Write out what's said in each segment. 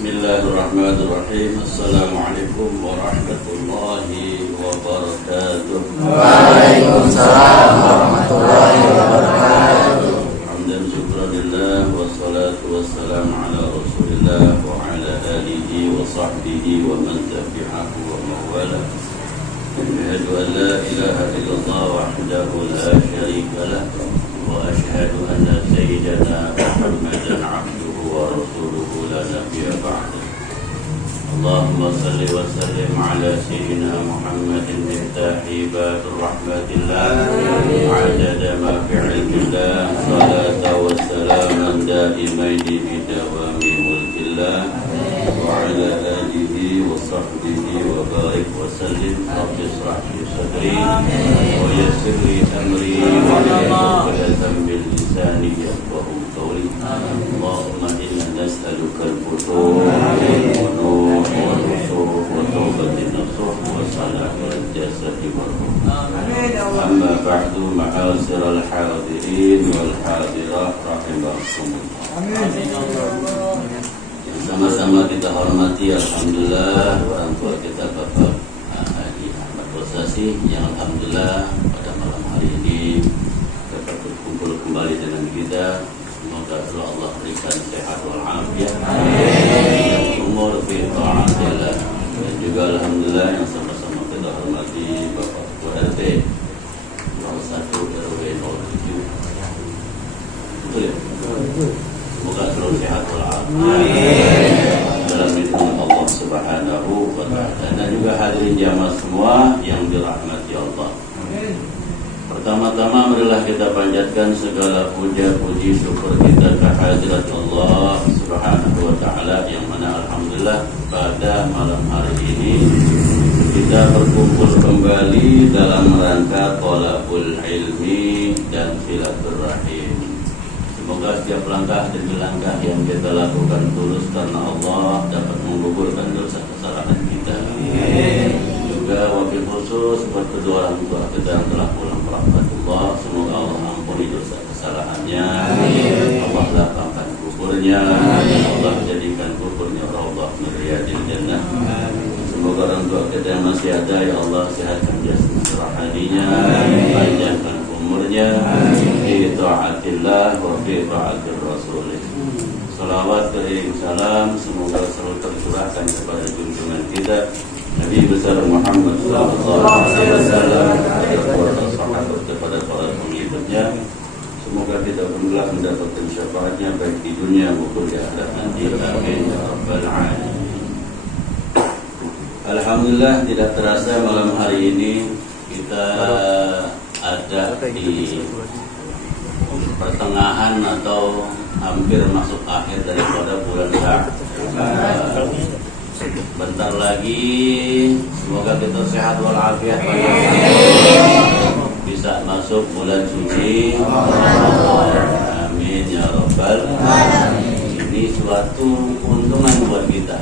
Bismillahirrahmanirrahim. Assalamualaikum warahmatullahi wabarakatuh. Waalaikumsalam warahmatullahi wabarakatuh. Hamdan syukranillah wassalatu wassalamu ala Rasulillah wa ala alihi wa sahbihi wa man tabi'ahu wa mawala. Asyhadu an la ilaha illallah wahdahu la syarika lah wa asyhadu anna sayyidana Muhammadan abduhu wa rasuluhu la nabiyya ba'dah. Allahumma salli wa sallim ala sayyidina Muhammadin miftahi babil rahmatillah adada ma fi ilmillah salata wa salaman daimaini bidawami mulkillah wa ala alihi wa sahbihi wa barik wa sallim. Rabbi israh li sadri wa yassir li amri wa hlul bil lisani yafqahu qawli. Allahumma inna nas'aluka al-futuh wal nur wal usul wa tawbatin nasuh wa salahul jasadi wal ruh. Amma ba'du, ma'asir al-hadirin wal hadirah rahimakumullah. Sama-sama kita hormati alhamdulillah orang tua kita Bapak Haji Ahmad Rosasi yang alhamdulillah pada malam hari ini dapat berkumpul kembali dengan kita. Semoga Allah berikan sehat wal afiat, umur fi ta'atillah, dan juga alhamdulillah yang sama-sama kita hormati Bapak Ketua RT 01 RW 07. Betul ya? Semoga selalu sehat walafiat dalam lindungan Allah Subhanahu wa ta'ala. Dan juga hadirin jamaah semua yang dirahmati Allah. Pertama-tama marilah kita panjatkan segala puja puji syukur kita kehadirat Allah Subhanahu wa ta'ala, yang mana alhamdulillah pada malam hari ini kita berkumpul kembali dalam rangka thalabul ilmi dan silaturahim. Semoga setiap langkah demi langkah yang kita lakukan tulus karena Allah dapat menggugurkan dosa kesalahan kita. Juga wabil khusus buat kedua orang tua kita yang telah pulang rahmatullah. Semoga Allah ampuni dosa kesalahannya. Allah lapangkan kuburnya. Allah jadikan kuburnya raudhah min riyadil jannah. Semoga orang tua kita yang masih ada, ya Allah sehatkan jasmani rohaninya, panjangkan umurnya fi ta'atillah wa fi ta'atir rasulih. Salawat beriring salam semoga selalu tercurahkan kepada junjungan kita Nabi besar Muhammad sallallahu alaihi wasallam, kepada sahabat, kepada para pengikutnya. Semoga kita pun mendapatkan syafaatnya baik di dunia maupun di akhirat nanti. Amin ya rabbal alamin. Alhamdulillah, tidak terasa malam hari ini kita ada di pertengahan atau hampir masuk akhir daripada bulan Sya'ban. Bentar lagi semoga kita sehat walafiat, bisa masuk bulan suci. Amin ya rabbal alamin. Ini suatu keuntungan buat kita.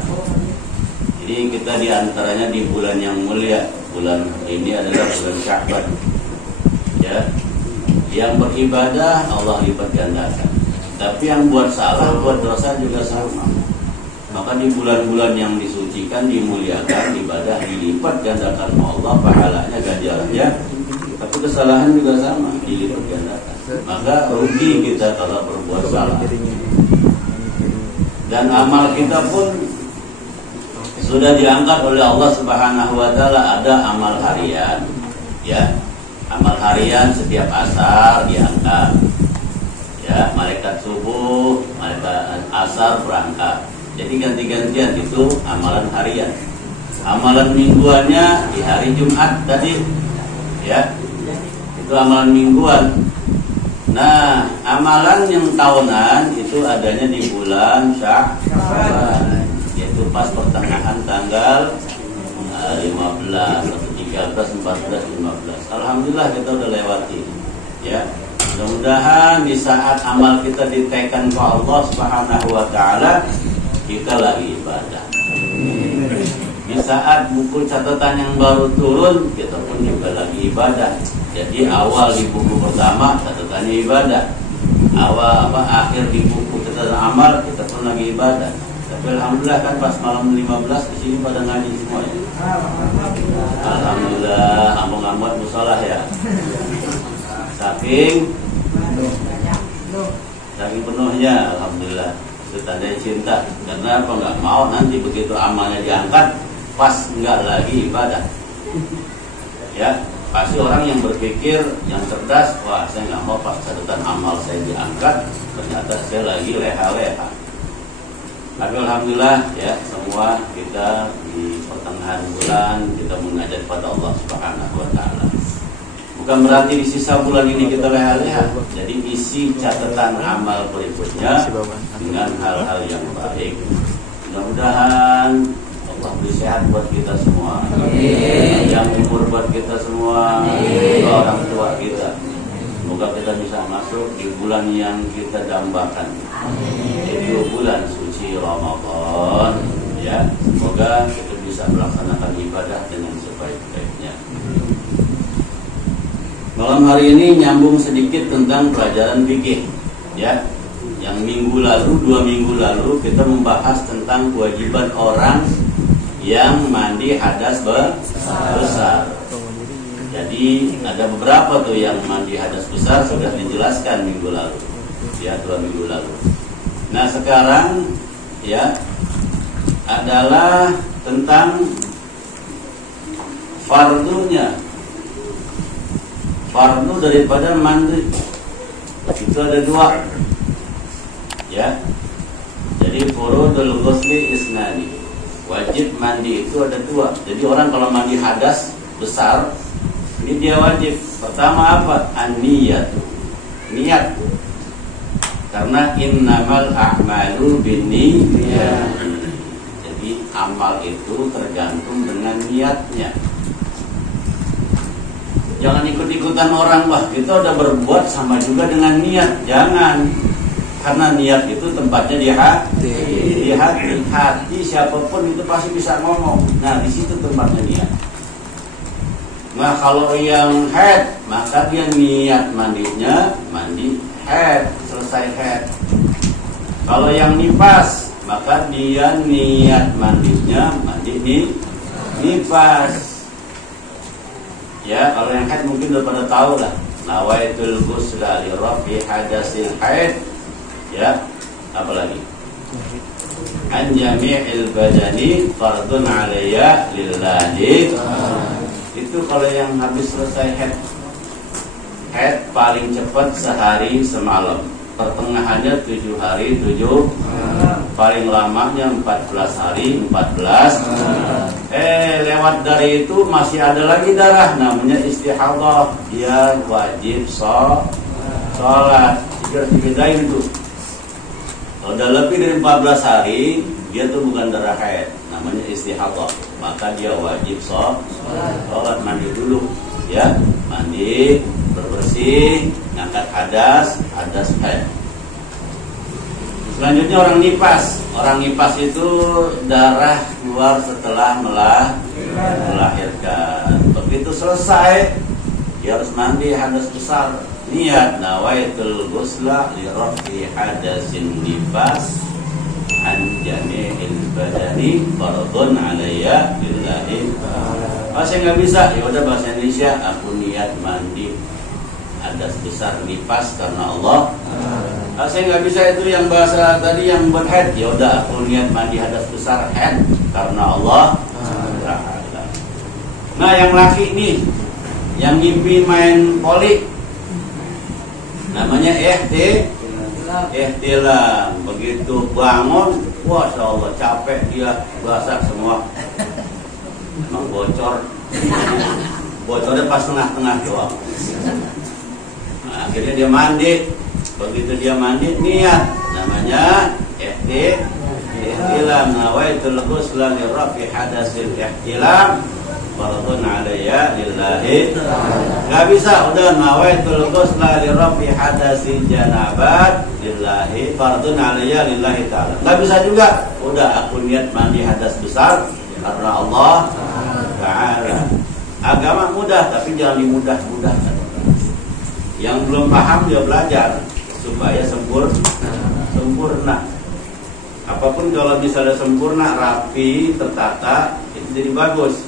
Jadi kita diantaranya di bulan yang mulia. Bulan ini adalah bulan Sya'ban, ya. Yang beribadah Allah lipat gandakan. Tapi yang buat salah, buat dosa juga sama. Maka di bulan-bulan yang disucikan, dimuliakan, ibadah dilipat gandakan Allah pahalanya, ganjarannya. Tapi kesalahan juga sama, dilipat gandakan. Maka rugi kita kalau berbuat salah. Dan amal kita pun sudah diangkat oleh Allah Subhanahu wa ta'ala. Ada amal harian, ya. Amal harian setiap asar diangkat, ya. Malaikat subuh, malaikat asar berangkat. Jadi ganti-gantian, itu amalan harian. Amalan mingguannya di hari Jumat tadi, ya. Itu amalan mingguan. Nah, amalan yang tahunan itu adanya di bulan Sya'ban, yaitu pas pertengahan tanggal 15 atau 13, 14, 15. Alhamdulillah kita udah lewati, ya. Mudah-mudahan di saat amal kita ditekan ke Allah Subhanahu wa ta'ala, kita lagi ibadah. Di saat buku catatan yang baru turun, kita pun juga lagi ibadah. Jadi awal di buku pertama catatannya ibadah, akhir di buku catatan amal kita pun lagi ibadah. Tapi alhamdulillah kan pas malam 15 di sini pada ngaji semua ya. Alhamdulillah, ambung-ambung musola ya. Saking penuhnya, alhamdulillah. Itu tanda cinta. Karena apa, nggak mau nanti begitu amalnya diangkat, pas nggak lagi ibadah. Ya, pasti orang yang berpikir, yang cerdas, wah saya nggak mau pas catatan amal saya diangkat, ternyata saya lagi leha-leha. Tapi alhamdulillah ya, semua kita di pertengahan bulan kita mengajak pada Allah Subhanahu wa taala. Bukan berarti di sisa bulan ini kita leha-leha. Jadi isi catatan amal berikutnya dengan hal-hal yang baik. Mudah-mudahan Allah beri sehat buat kita semua. Yang umur buat kita semua. Orang tua kita. Semoga kita bisa masuk di bulan yang kita dambakan. Itu bulan suci Ramadan. Ya, semoga kita bisa melaksanakan ibadah dengan sebaik-baiknya. Malam hari ini nyambung sedikit tentang pelajaran fikih. Ya, yang minggu lalu, 2 minggu lalu kita membahas tentang kewajiban orang yang mandi hadas besar. Jadi ada beberapa tuh yang mandi hadas besar sudah dijelaskan minggu lalu. Ya, 2 minggu lalu. Nah sekarang ya adalah tentang fardunya. Fardu daripada mandi itu ada 2. Ya. Jadi furudul ghusli isnani. Wajib mandi itu ada 2. Jadi orang kalau mandi hadas besar ini dia wajib. Pertama apa? An-niyat. Niat. Karena innamal a'malu binniyat. Jadi amal itu tergantung dengan niatnya. Jangan ikut-ikutan orang, wah kita udah berbuat sama juga dengan niat. Jangan. Karena niat itu tempatnya di hati. Di hati. Hati siapapun itu pasti bisa ngomong. Nah, di situ tempatnya niat. Nah, kalau yang haid, maka dia niat mandinya, mandi haid, selesai haid. Kalau yang nifas, maka dia niat mandinya, mandi nifas. Ya, kalau yang haid mungkin udah pada tahu lah. Nawaitul ghusla li rafi hadasil haid. Ya, apa lagi? An jami'il badani fardun 'alayya lillahi. Itu kalau yang habis selesai haid. Haid paling cepat sehari semalam. Pertengahannya 7 hari 7. Paling lamanya 14 hari 14. Lewat dari itu masih ada lagi darah namanya istihadah. Dia wajib sholat. Harus dibedain tuh. Kalau udah lebih dari 14 hari dia tuh bukan darah haid, namanya istihadah. Maka dia wajib sholat, mandi dulu. Ya, mandi, berbersih, ngangkat hadas haid. Selanjutnya orang nifas. Orang nifas itu darah keluar setelah melahirkan. Begitu selesai, dia harus mandi hadas besar. Niat nawaitul ghusla li rafi hadasin nifas an jami'il badani fardun 'alayya lillahi. Saya nggak bisa, ya udah bahasa Indonesia. Aku niat mandi hadas besar nifas karena Allah. Saya nggak bisa itu yang bahasa tadi yang buat haid. Ya udah aku niat mandi hadas besar haid karena Allah. Nah yang laki nih, yang ngimpi main poli, namanya ihtilam. Begitu bangun, Masya Allah capek dia, basah semua. Emang bocor. Bocornya pas tengah-tengah doang. Nah, akhirnya dia mandi. Begitu dia mandi, niat. Namanya ihtilam. Nawaitul ghusla li rafi hadasil ihtilam fardun 'alayya lillahi. Enggak bisa, udah nawaitul ghusla li rafi hadasil janabat lillahi fardun 'alayya lillahi ta'ala. Enggak bisa juga, udah aku niat mandi hadas besar karena Allah Ta'ala. Agama mudah, tapi jangan dimudah-mudahkan. Yang belum paham dia belajar supaya sempurna. Apapun kalau misalnya sempurna, rapi, tertata, itu jadi bagus.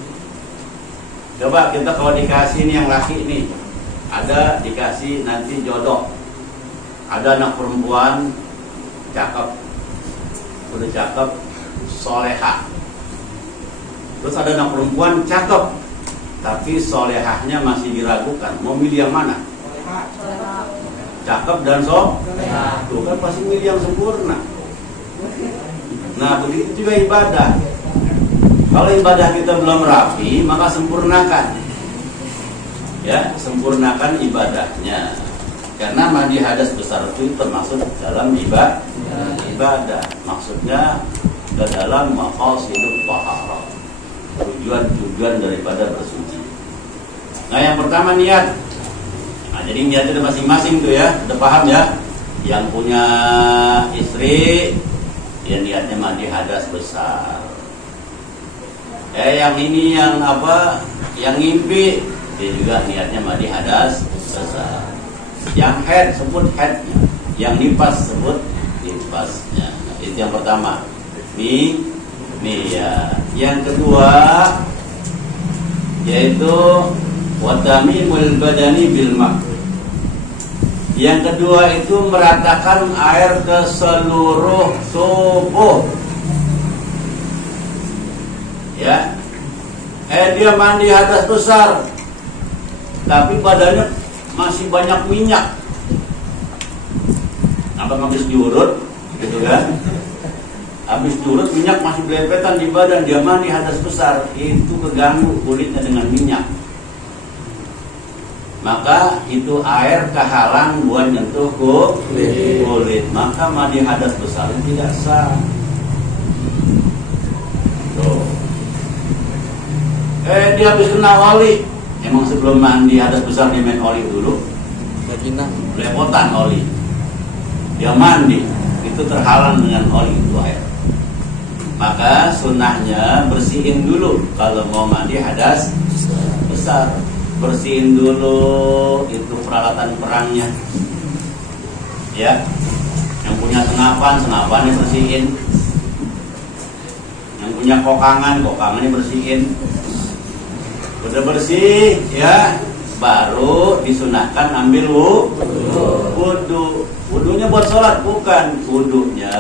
Coba kita kalau dikasih nih yang laki nih, ada dikasih nanti jodoh, ada anak perempuan cakep, udah cakep, soleha. Terus ada anak perempuan cakep, tapi solehahnya masih diragukan. Mau milih yang mana? Cakep dan soleha. Tuh kan pasti milih yang sempurna. Nah begitu juga ibadah. Kalau ibadah kita belum rapi, maka sempurnakan. Ya, sempurnakan ibadahnya. Karena mandi hadas besar itu termasuk dalam ibadah. Maksudnya ke dalam maqasidut taharah. Tujuan-tujuan daripada bersuci. Nah yang pertama niat. Nah jadi niatnya masing-masing tuh ya, udah paham ya. Yang punya istri, ya niatnya mandi hadas besar. Yang ini yang apa? Yang ngimpi, dia juga niatnya mandi hadas besar. Yang head sebut headnya, yang nipas sebut nipasnya. Itu yang pertama. Ya. Yang kedua yaitu watamimul badani bil ma'. Yang kedua itu meratakan air ke seluruh tubuh. Ya. Dia mandi hadas besar, tapi badannya masih banyak minyak. Habis diurut, gitu kan? Habis diurut minyak masih belepetan di badan, dia mandi hadas besar, itu keganggu kulitnya dengan minyak. Maka itu air kehalang buat nyentuh kulit. Maka mandi hadas besar tidak sah. Tuh. Dia habis kena oli. Emang sebelum mandi hadas besar dia main oli dulu. Belepotan oli. Dia mandi, itu terhalang dengan oli itu air. Maka sunnahnya bersihin dulu kalau mau mandi hadas besar. Bersihin dulu itu peralatan perangnya. Ya. Yang punya senapannya bersihin. Yang punya kokangannya bersihin. Udah bersih ya, baru disunahkan ambil wudu. Wudunya buat sholat bukan, wudunya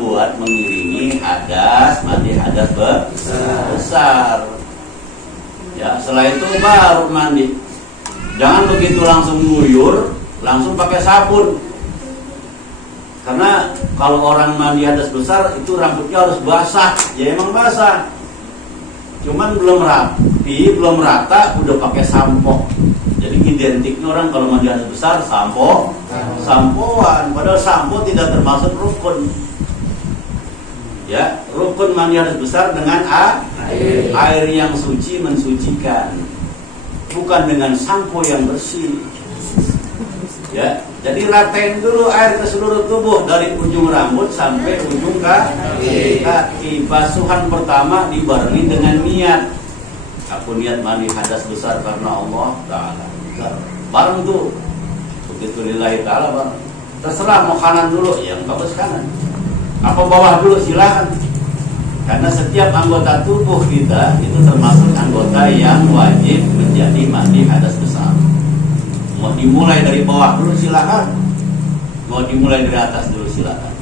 buat mengiringi hadas, mandi hadas besar. Ya, setelah itu baru mandi. Jangan begitu langsung nguyur, langsung pakai sabun. Karena kalau orang mandi hadas besar itu rambutnya harus basah. Ya emang basah. Cuman belum rapi, belum rata, udah pakai sampo. Jadi identiknya orang kalau mandi hadas besar sampoan. Padahal sampo tidak termasuk rukun. Ya, rukun mandi hadas besar dengan air yang suci mensucikan, bukan dengan sampo yang bersih. Ya, jadi ratain dulu air ke seluruh tubuh dari ujung rambut sampai ujung kaki. Basuhan pertama dibarengi dengan niat. Aku niat mandi hadas besar karena Allah Ta'ala. Bareng tuh, begitu lillahi ta'ala bareng. Terserah mau kanan dulu, yang bagus kanan. Apa bawah dulu silakan. Karena setiap anggota tubuh kita itu termasuk anggota yang wajib menjadi mandi hadas besar. Mau dimulai dari bawah dulu silakan. Mau dimulai dari atas dulu silakan.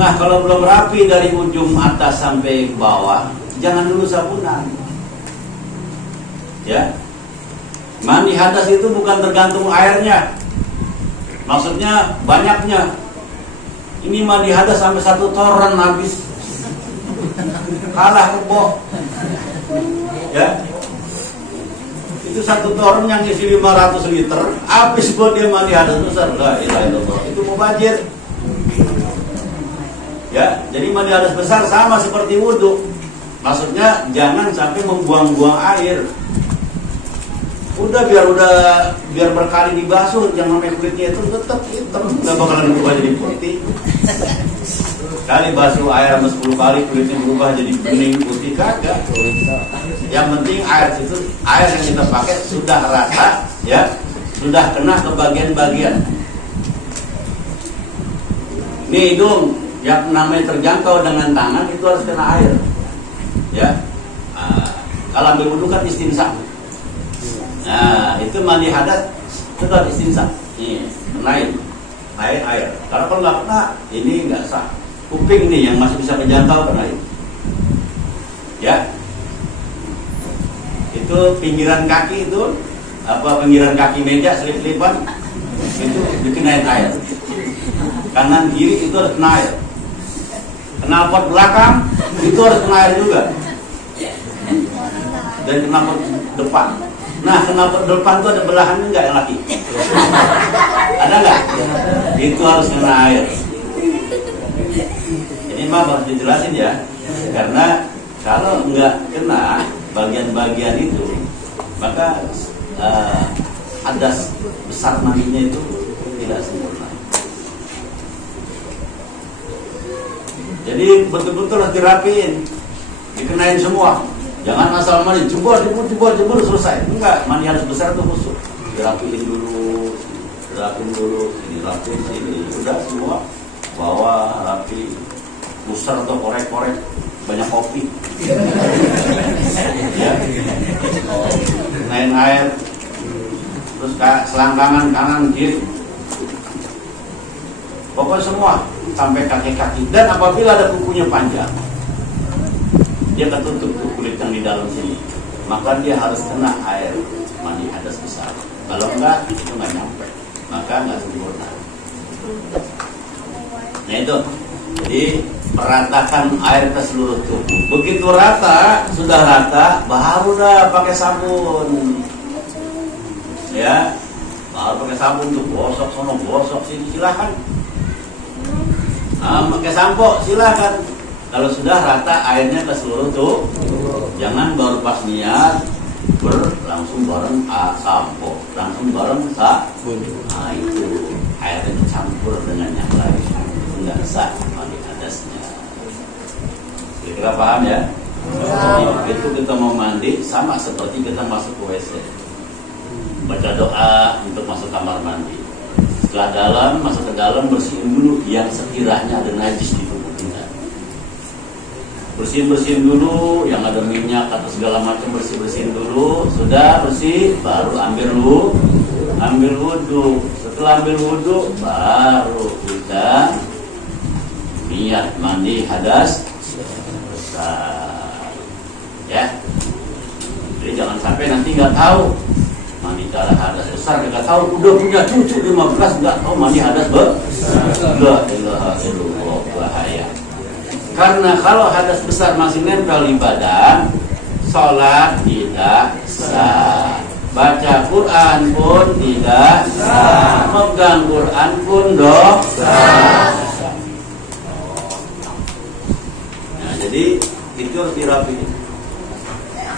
Nah kalau belum rapi dari ujung atas sampai ke bawah, jangan dulu sabunan. Ya, mandi hadas itu bukan tergantung airnya. Maksudnya banyaknya. Ini mandi hadas sampai 1 toren habis. Kalah kebo. Ya. Itu 1 toren yang isi 500 liter, habis buat dia mandi hadas besar. La ilaha illallah. Itu mubazir. Ya, jadi mandi hadas besar sama seperti wudu. Maksudnya jangan sampai membuang-buang air. Udah biar berkali dibasuh, yang namanya kulitnya itu tetap hitam, nggak bakalan berubah jadi putih. Kali basuh air sama 10 kali kulitnya berubah jadi kuning putih, kagak. Yang penting air yang kita pakai sudah rata, ya, sudah kena ke bagian-bagian. Nih hidung yang namanya terjangkau dengan tangan itu harus kena air. Ya. Kalau ambil wudhu kan istinsaq. Nah, itu mandi hadas tetap istinsaq. Nih, kenain air. Karena kalau nggak kena, ini nggak sah. Kuping nih yang masih bisa menjangkau kenain. Ya. Itu pinggiran kaki itu, pinggiran kaki meja selip-selipan itu dikenain air. Kanan kiri itu harus kena air. Knalpot belakang itu harus kena air juga. Dan knalpot depan. Nah, knalpot depan itu ada belahannya enggak yang laki? Ada enggak? Itu harus kena air. Ini mah harus dijelasin ya. Karena kalau enggak kena bagian-bagian itu, maka hadas besar mandinya itu tidak sempurna. Jadi betul-betul harus dirapiin, dikenain semua. Jangan asal mandi, jebol selesai. Enggak, mandi harus besar tuh khusus. Dirapiin dulu, ini rapiin sini, udah semua. Bawa rapi, pusar atau korek-korek, banyak kopi. Ya. Kenain air, terus selangkangan kanan kiri. Pokoknya semua sampai kaki-kaki. Dan apabila ada kukunya panjang, dia ketutup kulit yang di dalam sini, maka dia harus kena air mandi hadas besar. Kalau enggak, itu nggak nyampe, maka nggak sempurna. Nah itu, jadi meratakan air ke seluruh tubuh. Begitu rata, sudah rata, baru dah pakai sabun. Ya, baru pakai sabun tuh, gosok sono, gosok sini, silakan. Pakai sampo silakan. Kalau sudah rata airnya ke seluruh tuh, jangan baru pas niat langsung bareng sampo, langsung bareng sabun. Nah itu airnya campur dengan yang lain, itu nggak sah mandi hadasnya. Kira-kira paham ya? Jadi itu kita mau mandi sama seperti kita masuk ke WC, baca doa untuk masuk kamar mandi. Setelah masuk ke dalam, bersihin dulu yang sekiranya ada najis di tubuh kita. Bersihin dulu yang ada minyak atau segala macam, bersihin dulu. Sudah bersih, baru ambil wudhu. Setelah ambil wudhu, baru kita niat mandi hadas besar. Ya. Jadi jangan sampai nanti nggak tahu mandi cara hadas besar, nggak tahu udah punya cucu 15 nggak tahu mandi hadas besar. La ilaha illallah, bahaya. Karena kalau hadas besar masih nempel di badan, sholat tidak sah, baca Quran pun tidak sah, megang Quran pun dosa. Nah, jadi itu harus dirapiin.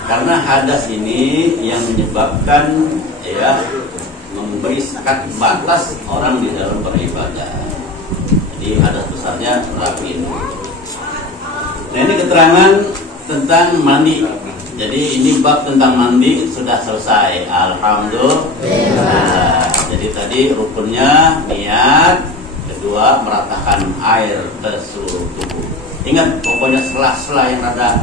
Karena hadas ini yang menyebabkan ya memberi sekat batas orang di dalam beribadah. Jadi hadas besarnya rapiin. Nah ini keterangan tentang mandi. Jadi ini bab tentang mandi sudah selesai. Alhamdulillah. Jadi tadi rukunnya niat, kedua meratakan air ke seluruh tubuh. Ingat pokoknya sela-sela yang ada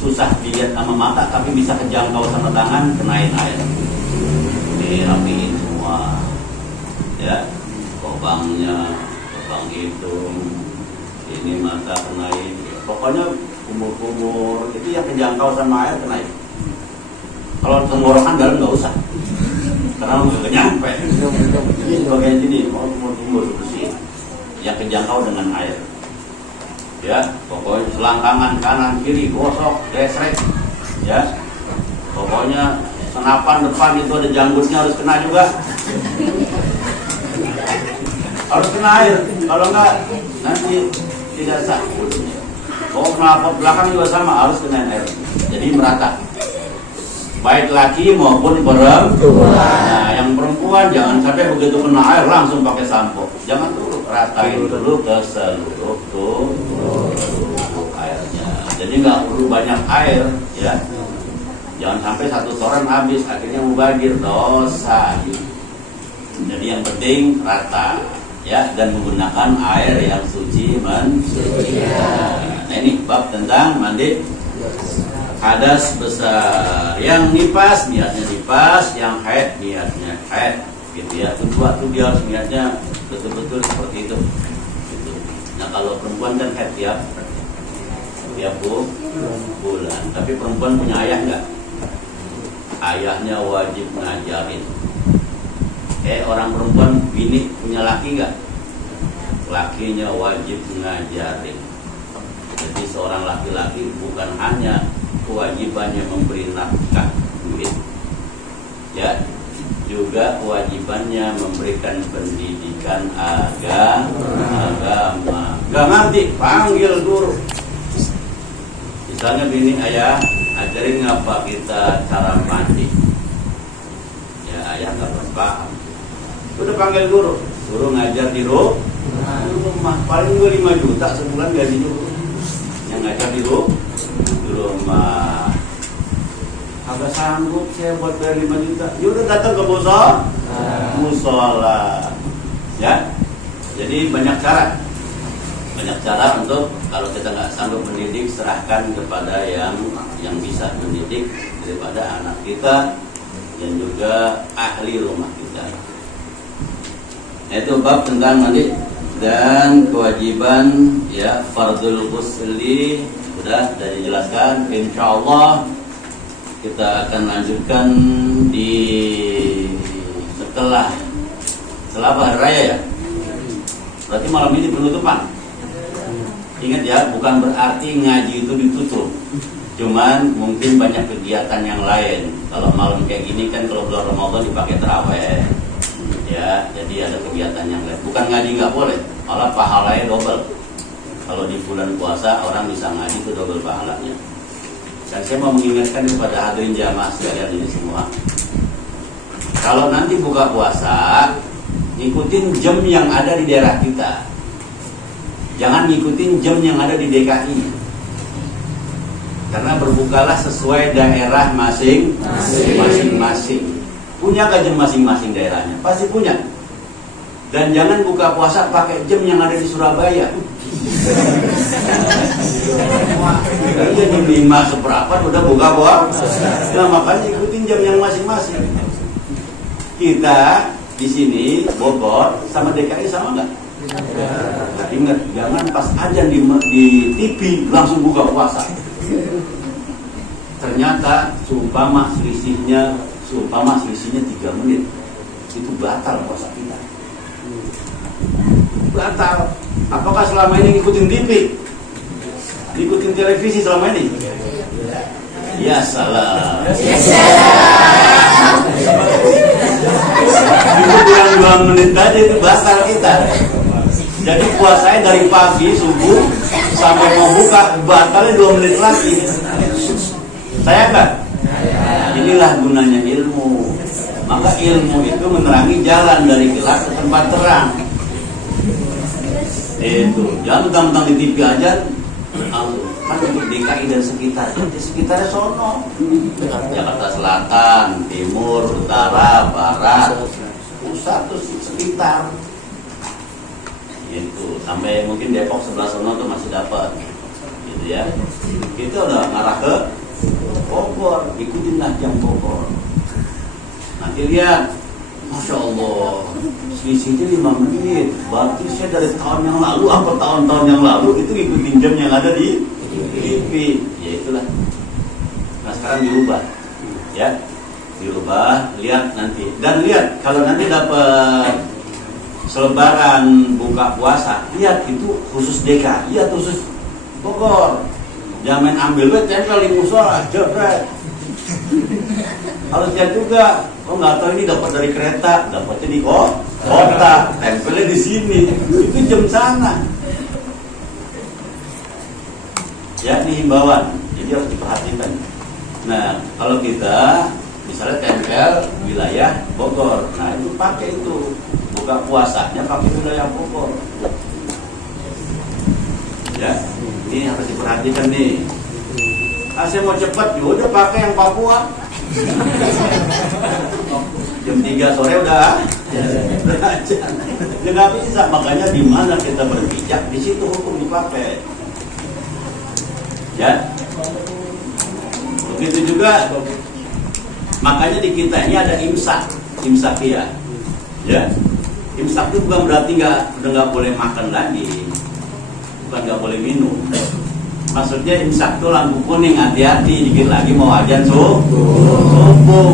susah dilihat sama mata tapi bisa kejangkau sama tangan, kenain air. Dirapiin semua. Ya, kobangnya, kobang hidung, ini mata kenain. Pokoknya kumur-kumur itu yang kejangkau sama air kenain. Kalau tenggorokan dalam nggak usah, karena nggak nyampe. Ini bagian sini, mau kumur-kumur bersih, yang kejangkau dengan air. Ya, pokoknya selangkangan kanan kiri gosok, gesrek. Ya, pokoknya senapan depan itu ada janggutnya harus kena juga. Harus kena air, kalau enggak nanti tidak sah. Knalpot belakang juga sama, harus kena air. Jadi merata, baik laki maupun perempuan. Nah, yang perempuan jangan sampai begitu kena air langsung pakai sampo. Jangan dulu, ratain dulu ke seluruh tubuh airnya. Jadi nggak perlu banyak air, ya. Jangan sampai satu toran habis, akhirnya mubazir, dosa. Jadi yang penting rata, ya, dan menggunakan air yang suci mensucikan. Nah, ini bab tentang mandi hadas besar. Yang nipas niatnya nipas, yang haid niatnya haid, gitu ya. Waktu dia harus niatnya betul-betul seperti itu. Gitu. Nah, kalau perempuan kan haid tiap bulan. Tapi perempuan punya ayah nggak? Ayahnya wajib ngajarin. Orang perempuan bini punya laki nggak? Lakinya wajib ngajarin. Jadi seorang laki-laki bukan hanya kewajibannya memberi nafkah duit, ya, juga kewajibannya memberikan pendidikan agama. Gak ngerti, panggil guru. Misalnya bini, ayah ajarin ngapa kita cara mandi. Ya, ayah nggak paham. Udah panggil guru, suruh ngajar di rumah. Paling 5 juta sebulan gajinya yang ngajar di rumah. Agak sanggup saya buat bayar 5 juta. Ya udah datang ke musola. Ya. Jadi banyak cara untuk kalau kita nggak sanggup mendidik, serahkan kepada yang bisa mendidik daripada anak kita dan juga ahli rumah kita. Itu bab tentang mandi dan kewajiban, ya, fardul ghusli sudah dijelaskan. Insyaallah kita akan lanjutkan di setelah hari raya, ya. Berarti malam ini penutupan. Ingat ya, bukan berarti ngaji itu ditutup. Cuman mungkin banyak kegiatan yang lain. Kalau malam kayak gini kan kalau bulan Ramadan dipakai tarawih. Ya, jadi ada kegiatan yang lain. Bukan ngaji nggak boleh, malah pahalanya double. Kalau di bulan puasa orang bisa ngaji itu double pahalanya. Dan saya mau mengingatkan kepada hadirin jamaah sekalian ini semua. Kalau nanti buka puasa, ikutin jam yang ada di daerah kita. Jangan ngikutin jam yang ada di DKI. Karena berbukalah sesuai daerah masing-masing. Punya jam masing-masing daerahnya? Pasti punya. Dan jangan buka puasa pakai jam yang ada di Surabaya. Jadi jam 5 seperempat udah buka puasa. Nah, makanya ikutin jam yang masing-masing. Kita di sini Bogor sama DKI sama nggak? Nah, ingat, jangan pas ajan di TV langsung buka puasa. Ternyata seumpama selisihnya 3 menit, itu batal puasa kita. Batal. Apakah selama ini ngikutin TV? Ngikutin televisi selama ini? Ya salah. Itu kurang 2 menit aja itu batal kita. Jadi puasanya dari pagi subuh sampai mau buka, batalnya 2 menit lagi. Saya kan? Inilah gunanya ilmu. Maka ilmu itu menerangi jalan dari gelap ke tempat terang. Itu jangan mentang-mentang di TV aja. Kan untuk DKI dan sekitar, di sekitarnya sono, Jakarta Selatan, Timur, Utara, Barat, pusat tuh sekitar. Itu sampai mungkin Depok sebelah sono tuh masih dapat, gitu ya. Kita udah ngarah ke Bogor, ikutinlah jam Bogor. Nanti lihat, Masya Allah, selisihnya 5 menit. Berarti saya dari tahun yang lalu, apa tahun-tahun yang lalu itu ikutin jam yang ada di TV. Ya itulah. Nah sekarang dirubah, ya, dirubah. Lihat nanti, dan lihat kalau nanti dapat selebaran buka puasa, lihat itu khusus DKI atau khusus Bogor. Jangan main ambil tempel di musola, jebret. Harus lihat juga. Oh nggak tahu ini dapat dari kereta, dapatnya di kota, tempelnya di sini. Itu jam sana. Ya ini himbauan, jadi harus diperhatikan. Nah kalau kita misalnya tempel wilayah Bogor, nah itu pakai itu buka puasanya pakai wilayah Bogor. Ya, ini harus diperhatikan nih. Saya mau cepat, udah pakai yang Papua. Jam 3 sore udah azan. Ya nggak bisa, makanya di mana kita berpijak, di situ hukum dipakai. Ya. Begitu juga, makanya di kita ini ada imsakiyah. Ya. Imsak itu bukan berarti udah nggak boleh makan lagi, bukan nggak boleh minum. Maksudnya imsak itu lampu kuning, hati-hati dikit lagi mau azan subuh.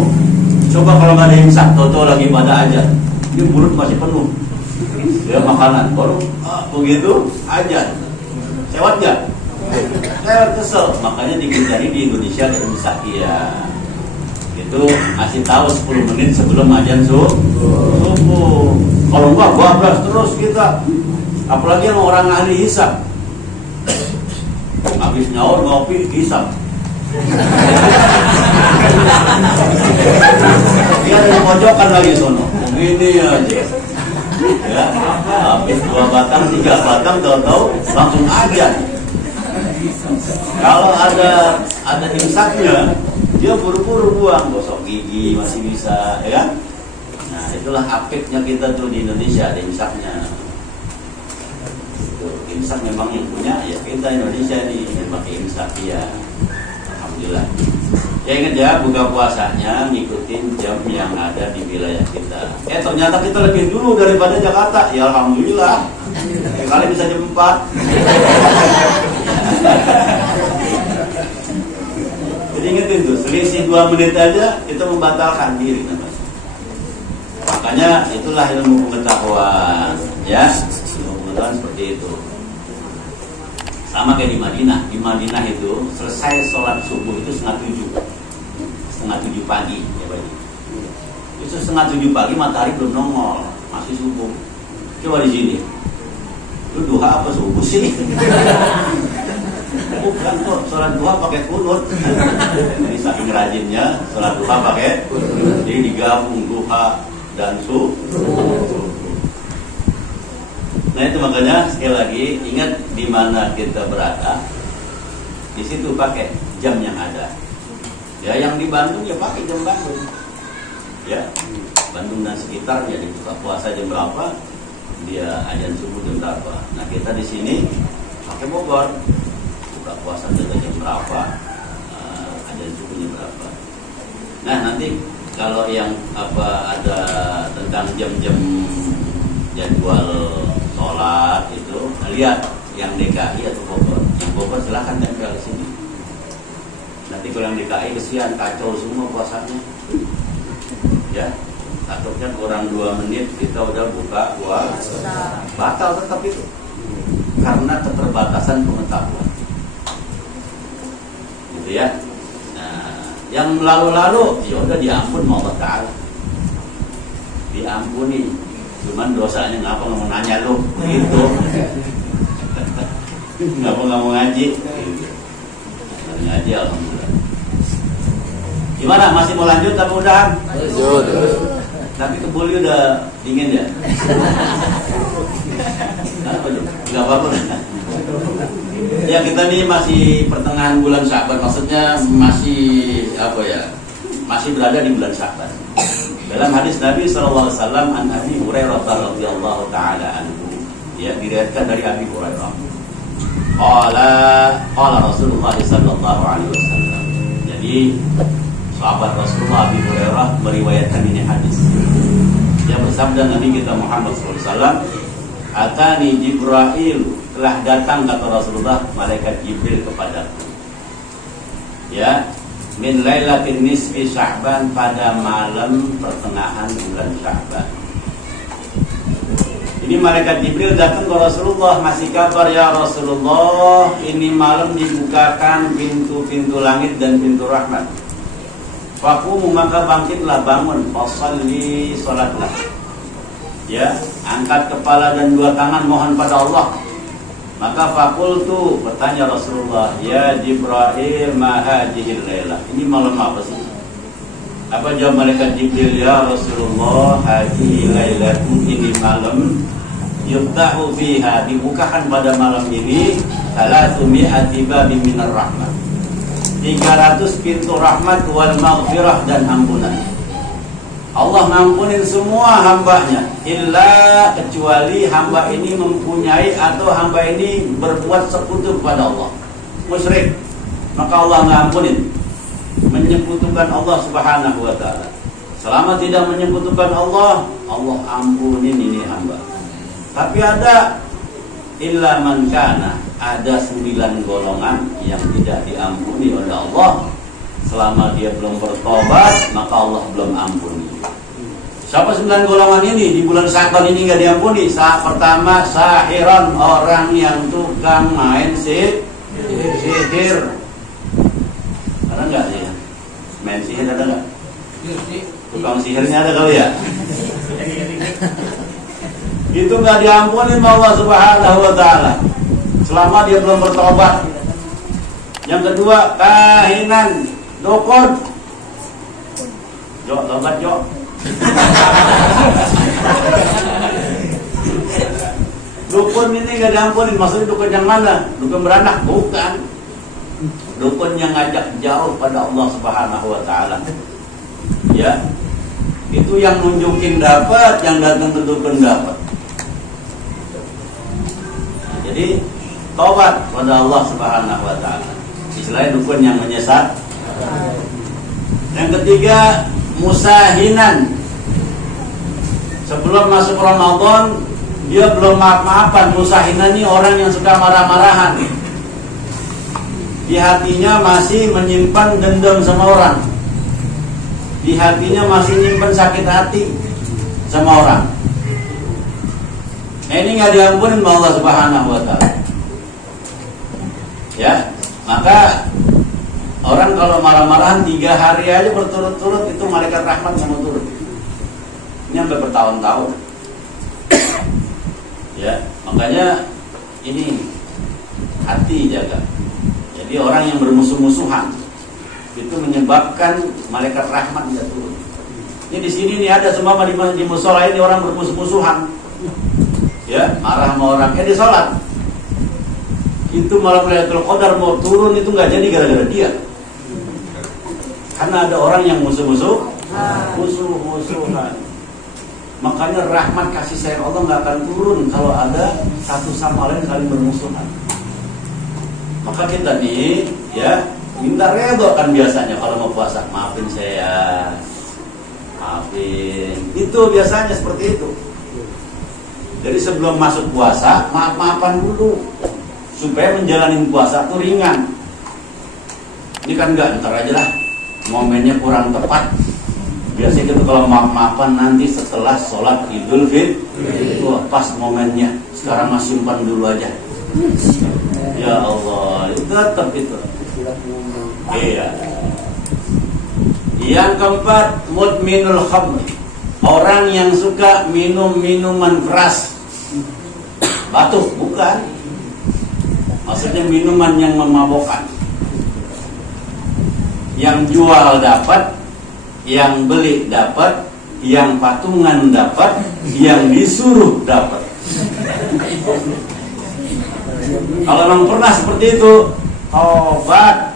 Coba kalau nggak ada imsak, toto lagi pada azan, ini mulut masih penuh, ya makanan baru begitu azan, sewat nggak? Saya kesel, makanya dikendari di Indonesia ada imsakiyah. Itu kasih tahu 10 menit sebelum azan subuh. Kalau enggak bablas terus kita. Apalagi yang orang ahli hisab. Habis nyaur ngopi hisab. Dia ada di pojokan lagi sono. Begini aja. Ya, habis 2 batang, 3 batang tahu-tahu langsung azan. Kalau ada imsaknya, dia buru-buru buang, gosok gigi masih bisa, ya kan? Nah, itulah apiknya kita tuh di Indonesia, ada imsaknya. Imsak memang yang punya ya kita Indonesia nih yang pakai imsak ya. Alhamdulillah. Ya ingat ya, buka puasanya ngikutin jam yang ada di wilayah kita. Ternyata kita lebih dulu daripada Jakarta. Ya alhamdulillah. Kali bisa jam 4. Jadi ingetin tuh, selisih 2 menit aja kita membatalkan diri namanya. Makanya itulah ilmu pengetahuan, ya. Ilmu pengetahuan seperti itu. Sama kayak di Madinah. Di Madinah itu selesai sholat subuh itu 6:30 pagi, ya Pak. Itu 6:30 pagi matahari belum nongol, masih subuh. Coba di sini, itu duha apa subuh sih? Bukan kok, sholat duha pakai kunut. Jadi saking rajinnya sholat duha pakai kunut. Jadi digabung duha dan subuh. Nah itu makanya sekali lagi ingat di mana kita berada, di situ pakai jam yang ada. Ya yang di Bandung ya pakai jam Bandung. Ya Bandung dan sekitarnya dibuka puasa jam berapa, dia azan subuh jam berapa. Nah kita di sini pakai Bogor. Puasa jam berapa, azan subuhnya berapa. Nah nanti kalau yang ada tentang jam-jam jadwal sholat itu, lihat yang DKI atau Bogor. Yang Bogor silahkan tempel di sini. Nanti kalau yang DKI kesian kacau semua puasanya. Ya, takutnya kurang 2 menit kita udah buka puasa. Batal tetap itu karena keterbatasan pengetahuan. Ya, nah, yang lalu-lalu ya udah diampun sama Allah Ta'ala, diampuni. Cuman dosanya ngapa nggak mau nanya lu, gitu. Ngapa nggak mau ngaji? Gitu. Ngaji alhamdulillah. Gimana? Masih mau lanjut apa udah? Lanjut. Tapi kebuli udah dingin ya? Apa tuh? Nggak apa-apa. Ya kita ini masih pertengahan bulan Sya'ban, maksudnya masih masih berada di bulan Sya'ban. Dalam hadis Nabi SAW an Abi Hurairah radhiyallahu taala anhu, ya diriwayatkan dari Abi Hurairah. Qala Rasulullah sallallahu alaihi wasallam. Jadi sahabat Rasulullah Abi Hurairah meriwayatkan ini hadis. Dia bersabda Nabi kita Muhammad SAW, "Atani Jibril, telah datang kata Rasulullah malaikat Jibril kepadaku. Ya, min lailatin nisfi Sya'ban, pada malam pertengahan bulan Sya'ban. Ini malaikat Jibril datang ke Rasulullah, masih kabar ya Rasulullah, ini malam dibukakan pintu-pintu langit dan pintu rahmat. Faqumu, maka bangkitlah, bangun, fasalli, salatlah. Ya, angkat kepala dan 2 tangan mohon pada Allah. Maka fakultu, bertanya Rasulullah, ya Jibril, ma hadhil lailah, ini malam apa sih? Apa jawab malaikat Jibril, ya Rasulullah, hadhil lailah, ini malam yuftahu fiha, dibukakan pada malam ini 300 babin minar rahmat, 300 pintu rahmat wal maghfirah dan ampunan. Allah ngampunin semua hambanya, illa kecuali hamba ini mempunyai atau hamba ini berbuat sekutu kepada Allah, musyrik, maka Allah nggak ampunin. Menyekutukan Allah Subhanahu wa ta'ala, selama tidak menyekutukan Allah, Allah ampunin ini hamba. Tapi ada illa man kana, ada 9 golongan yang tidak diampuni oleh Allah. Selama dia belum bertobat, maka Allah belum ampuni. Siapa 9 golongan ini? Di bulan Sya'ban ini nggak diampuni. Pertama, sahiran, orang yang tukang main sihir. Ada nggak sih? Main sihir ada nggak? Tukang sihirnya ada kali ya? Itu nggak diampuni oleh Allah Subhanahu wa ta'ala selama dia belum bertobat. Yang kedua, kahinan, dukun. Jok, tobat jok. Dukun ini gak diampunin. Maksudnya dukun yang mana? Dukun beranak? Bukan. Dukun yang ngajak jauh pada Allah Subhanahu wa ta'ala. Ya, itu yang nunjukin dapat, yang datang ke dukun dapat. Jadi tobat pada Allah Subhanahu wa ta'ala. Istilahnya dukun yang menyesat. Yang ketiga, musahinan. Sebelum masuk Ramadan, dia belum maaf-maafan. Musahinan ini orang yang suka marah-marahan. Di hatinya masih menyimpan dendam sama orang. Di hatinya masih menyimpan sakit hati sama orang. Ini nggak diampunin oleh Allah Subhanahu wa ta'ala. Ya, maka orang kalau marah-marahan 3 hari aja berturut-turut, itu malaikat rahmat nggak mau turun. Ini sampai bertahun-tahun. Ya, makanya ini hati jaga. Jadi orang yang bermusuh-musuhan itu menyebabkan malaikat rahmat tidak turun. Ini di sini nih ada semua di musola ini orang bermusuh-musuhan. Ya, marah sama orang. Di sholat itu malam Lailatul Qadar mau turun itu nggak jadi gara-gara dia. Karena ada orang yang musuhan. Makanya rahmat kasih sayang Allah nggak akan turun kalau ada satu sama lain saling bermusuhan. Maka kita nih ya minta redho kan biasanya kalau mau puasa. Maafin saya, maafin. Itu biasanya seperti itu. Jadi sebelum masuk puasa, maaf-maafan dulu supaya menjalani puasa itu ringan. Ini kan enggak, ntar aja lah, momennya kurang tepat. Biasanya itu kalau maaf-maafan nanti setelah sholat Idul Fitri, itu pas momennya. Sekarang masih simpan dulu aja. Ya Allah, itu tetap itu. Iya. Yang keempat, mudminul khamr, orang yang suka minum minuman keras. Batuk, bukan. Maksudnya minuman yang memabokkan. Yang jual dapat, yang beli dapat, yang patungan dapat, yang disuruh dapat. Kalau memang pernah seperti itu, tobat.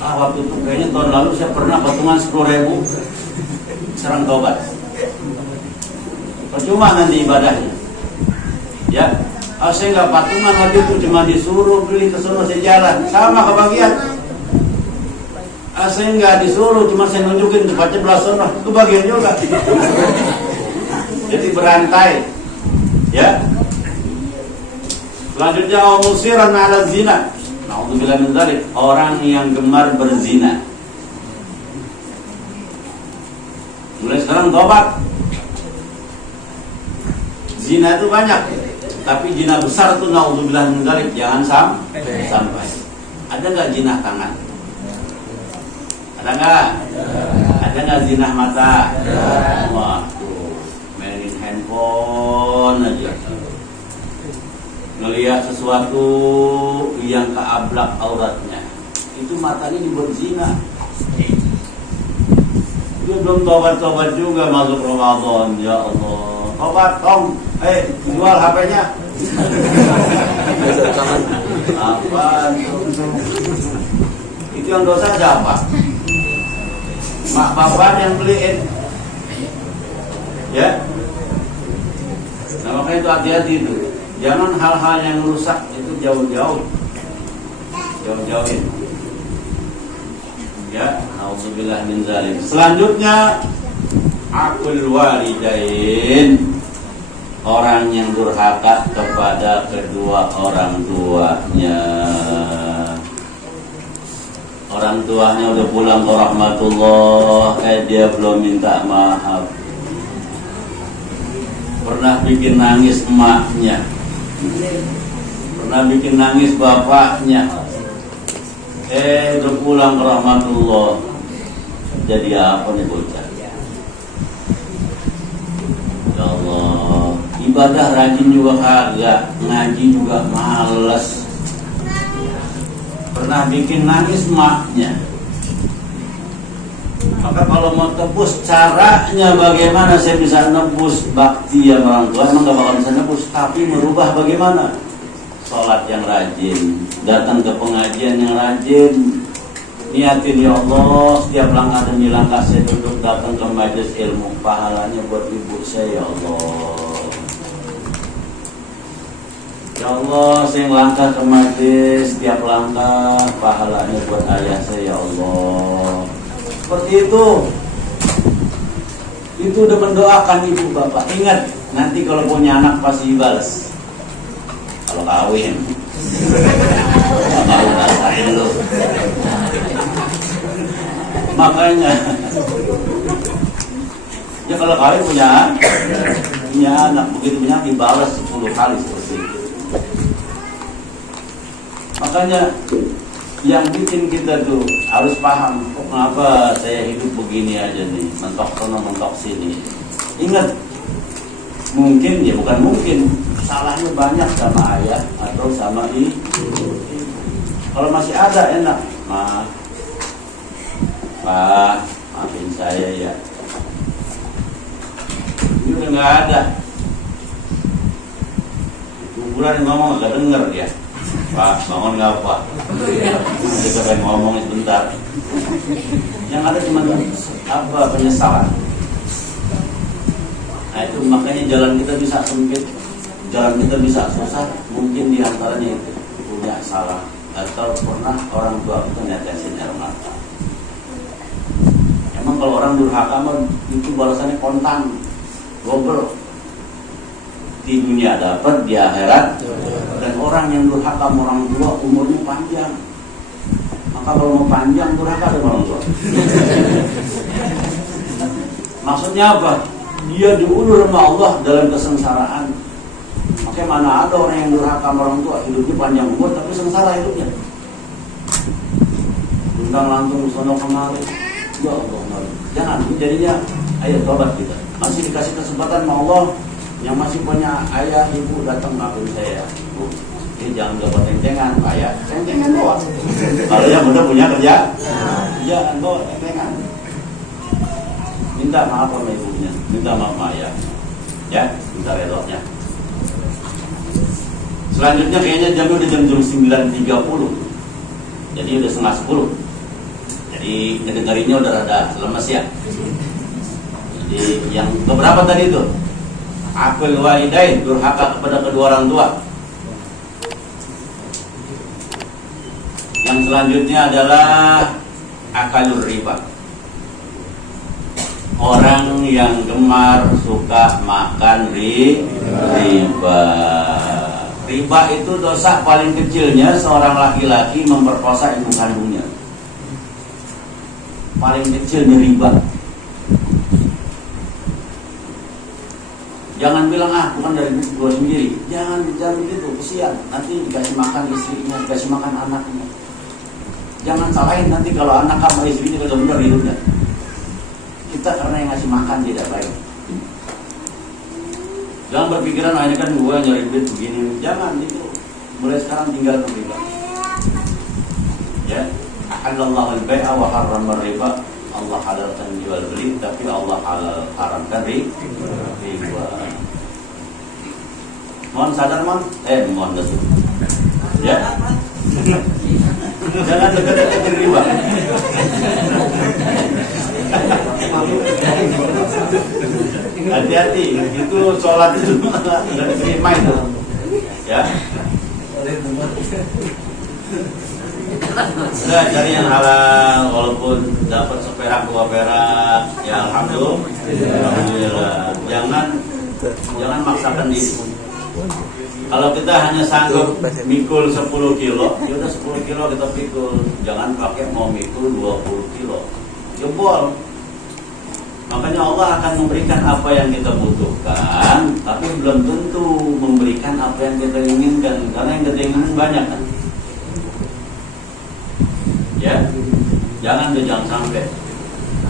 Waktu itu kayaknya tahun lalu saya pernah patungan 10.000. Sekarang tobat. Percuma nanti ibadahnya. Ya, saya nggak patungan waktu itu, cuma disuruh beli ke sana, saya jalan sama kebagian. Saya nggak disuruh, cuma saya nunjukin tempatnya belah sana, kebagian juga. Jadi berantai. Ya. Selanjutnya musiran ala zina. Na'udzubillah min dzalik, orang yang gemar berzina. Mulai sekarang tobat. Zina itu banyak, tapi zina besar itu na'udzubillah min dzalik, jangan sampai. Ada nggak zina tangan? Ada nggak? Ada nggak zina mata? Waduh, mainin handphone aja. Ngelihat sesuatu yang keablak auratnya, itu matanya dibuat zina. Dia belum tobat juga masuk Ramadan. Ya Allah, tobat Tom, jual HP-nya. Apa? Itu yang dosa siapa? Mak bapak yang beliin. Ya. Nah makanya itu hati-hati itu. Jangan hal-hal yang rusak itu jauhin. Ya, auzubillah min zalim. Selanjutnya aqul walidain, orang yang durhaka kepada kedua orang tuanya. Orang tuanya udah pulang ke rahmatullah, dia belum minta maaf. Pernah bikin nangis emaknya, pernah bikin nangis bapaknya. Udah pulang ke rahmatullah, jadi apa nih bocah? Ya Allah, ibadah rajin juga kagak, ngaji juga males. Pernah bikin nangis emaknya. Maka kalau mau tebus, caranya bagaimana saya bisa nebus bakti yang orang tua? Emang gak bakal bisa nebus, tapi merubah bagaimana? Sholat yang rajin, datang ke pengajian yang rajin, niatin ya Allah setiap langkah demi langkah saya duduk datang ke majelis ilmu, pahalanya buat ibu saya ya Allah. Ya Allah saya langkah ke majelis, setiap langkah pahalanya buat ayah saya ya Allah. Seperti itu udah mendoakan ibu bapak. Ingat, nanti kalau punya anak pasti balas. Kalau kawin, bapak rasain lu. Makanya, ya kalau kawin punya anak, begitu punya dibalas 10 kali seperti itu. Makanya yang bikin kita tuh harus paham, kenapa saya hidup begini aja nih, mentok sana mentok sini. Ingat, mungkin ya bukan mungkin, salahnya banyak sama ayah atau sama ibu. Kalau masih ada enak, Pak, maafin saya ya. Ini udah nggak ada. Kuburan ngomong nggak denger dia. Pak, bangun nggak Pak? Kita pengen ngomong sebentar. Yang ada cuma penyesalan. Nah itu makanya jalan kita bisa sempit, jalan kita bisa susah. Mungkin diantaranya itu punya salah atau pernah orang tua kita netesin air mata. Emang kalau orang durhaka itu balasannya kontan, double. Di dunia dapat, di akhirat. Dan orang yang durhaka sama orang tua umurnya panjang. Maka kalau mau panjang durhaka sama orang tua. Maksudnya apa? Dia diulur sama Allah dalam kesengsaraan. Makanya mana ada orang yang durhaka sama orang tua, hidupnya panjang umur tapi sengsara hidupnya. Tentang lantung sono kemari. Ya Allah, jangan jadinya ayo tobat kita. Masih dikasih kesempatan sama Allah. Yang masih punya ayah ibu datang maafin saya, Bu. Ini jangan dapat tentengan, ayah. Tentengan doang. Kalau yang udah punya kerja, jangan bawa tentengan. Minta maaf sama ibunya, minta maaf sama ayah. Ya, minta redotnya. Selanjutnya kayaknya jamnya udah jam 9.30. Jadi udah 9:30. Jadi ngedengerinnya udah rada lemes ya. Jadi yang keberapa tadi itu? Aqul walidain, durhaka kepada kedua orang tua. Yang selanjutnya adalah akalur riba. Orang yang gemar suka makan riba. Riba itu dosa paling kecilnya seorang laki-laki memperkosa ibu kandungnya. Paling kecilnya riba. Jangan bilang bukan dari gua sendiri. Jangan begitu, kesian. Nanti dikasih makan istrinya, dikasih makan anaknya. Jangan salahin nanti kalau anak sama istrinya udah benar hidupnya. Kita karena yang ngasih makan tidak baik. Jangan berpikiran ini kan gua nyari duit begini. Jangan itu. Mulai sekarang tinggalkan riba. Ya, halallahu al-bai'a wa harrama riba. Allah halalkan jual beli, tapi Allah haramkan riba. Mohon sadar mohon betul. Ya. Jangan dekat-dekat riba. Hati-hati, itu sholat itu nggak diterima itu, ya. Udah cari yang halal, walaupun dapat seperak 2 perak, ya alhamdulillah. Jangan maksakan diri. Kalau kita hanya sanggup mikul 10 kilo, ya udah 10 kilo kita pikul. Jangan pakai mau mikul 20 kilo. Jebol. Makanya Allah akan memberikan apa yang kita butuhkan, tapi belum tentu memberikan apa yang kita inginkan, karena yang kita inginkan banyak kan. Ya, jangan sampai.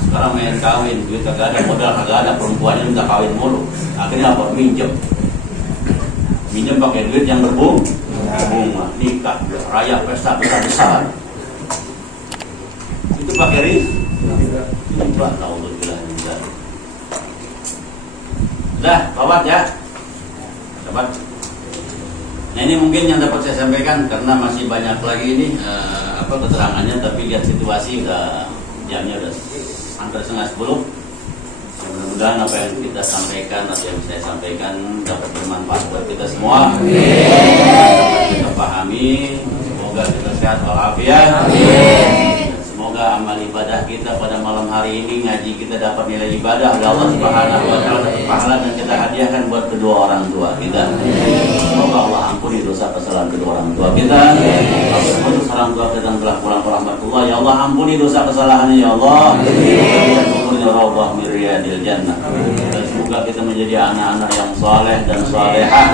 Sekarang main kawin, duit kagak ada, modal kagak ada, perempuannya minta kawin mulu. Akhirnya apa? Minjem pakai duit yang berbunga, nikah, raya, pesta besar-besaran. Itu pakai rizki. Mbak, naudzubillah min dzalik. Dah, babat ya. Babat. Nah, ini mungkin yang dapat saya sampaikan karena masih banyak lagi ini keterangannya, tapi lihat situasi udah jamnya udah hampir 9:30. Mudah-mudahan apa yang kita sampaikan, apa yang saya sampaikan dapat bermanfaat buat kita semua. Dapat kita pahami, semoga kita sehat walafiat. Semoga amal ibadah kita pada malam hari ini, ngaji kita dapat nilai ibadah oleh Allah Subhanahu wa taala, dapat pahala dan kita hadiahkan buat kedua orang tua kita. Semoga Allah ampuni dosa kesalahan kedua orang tua kita. Untuk orang tua kita yang telah pulang rahmatullah, ya Allah ampuni dosa kesalahannya ya Allah. Rawdah min riyadil jannah. Dan semoga kita menjadi anak-anak yang saleh dan salehah.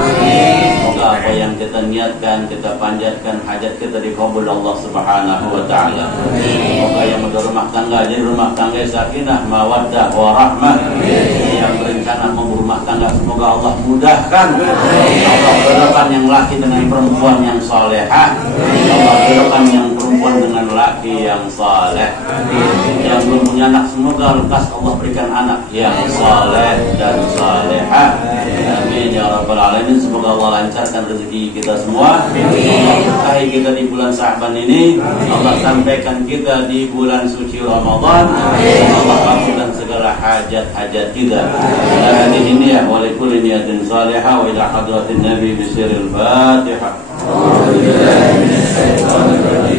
Semoga apa yang kita niatkan, kita panjatkan, hajat kita dikabul Allah Subhanahu wa taala. Semoga yang berumah tangga jadi rumah tangga sakinah, mawaddah, warahmah. Yang berencana mau berumah tangga, semoga Allah mudahkan. Allah berikan yang laki dengan perempuan yang salehah. Allah berikan yang perempuan dengan laki yang saleh. Yang belum punya anak, semoga lekas Allah berikan anak yang saleh dan salehah. Amin ya rabbal alamin. Semoga Allah lancarkan rezeki kita semua. Allah berkahi kita di bulan Sya'ban ini. Allah sampaikan kita di bulan suci Ramadan. Allah kabulkan segala hajat-hajat kita. Hadis ini ya wa likulli niyatin salihah wa ila hadratin nabi bisiril Fatihah.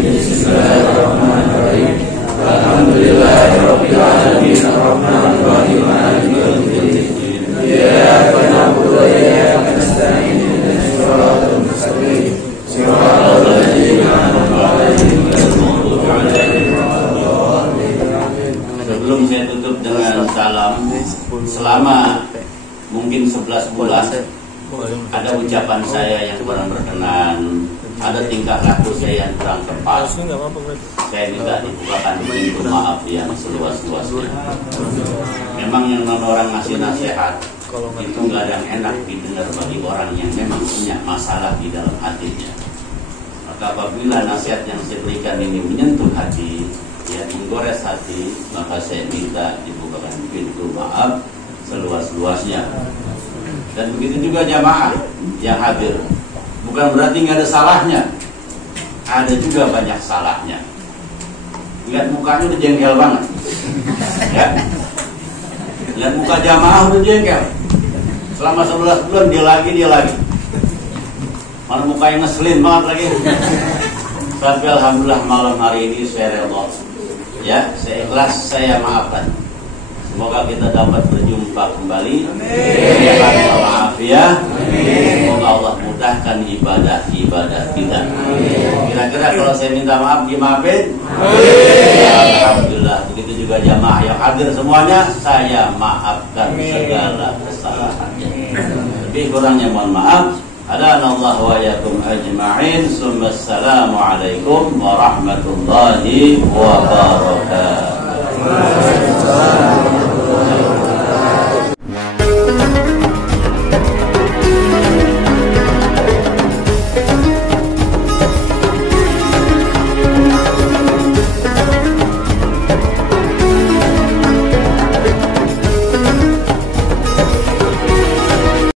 Bismillahirrahmanirrahim. Alhamdulillahirabbil alamin arrahmanir rahim maliki yaumiddin. Iyyaka na'budu wa iyyaka nasta'in ihdinas siratal mustaqim. Siratal ladzina an'amta 'alaihim ghairil maghdubi 'alaihim waladdallin. Sebelum saya tutup dengan salam, selama mungkin 11 bulan ada ucapan saya yang kurang berkenan, ada tingkah laku saya yang kurang tepat. Saya minta dibukakan pintu maaf yang seluas-luasnya. Memang yang orang ngasih nasihat itu nggak ada yang enak didengar bagi orang yang memang punya masalah di dalam hatinya. Maka apabila nasihat yang saya berikan ini menyentuh hati, ya menggores hati, maka saya minta dibukakan pintu maaf seluas-luasnya. Dan begitu juga jamaah yang hadir. Bukan berarti nggak ada salahnya, ada juga banyak salahnya. Lihat mukanya udah jengkel banget, ya. Lihat muka jamaah udah jengkel. Selama 11 bulan dia lagi. Mana mukanya ngeselin banget lagi. Tapi alhamdulillah malam hari ini saya rela, ya, saya ikhlas, saya maafkan. Semoga kita dapat berjumpa kembali. Semoga Allah mudahkan ibadah kita. Kira-kira kalau saya minta maaf dimaafin? Alhamdulillah. Begitu juga jamaah yang hadir semuanya, saya maafkan segala kesalahannya. Lebih kurangnya mohon maaf. Hadanallahu wa iyyakum ajma'in. Assalamualaikum warahmatullahi wabarakatuh.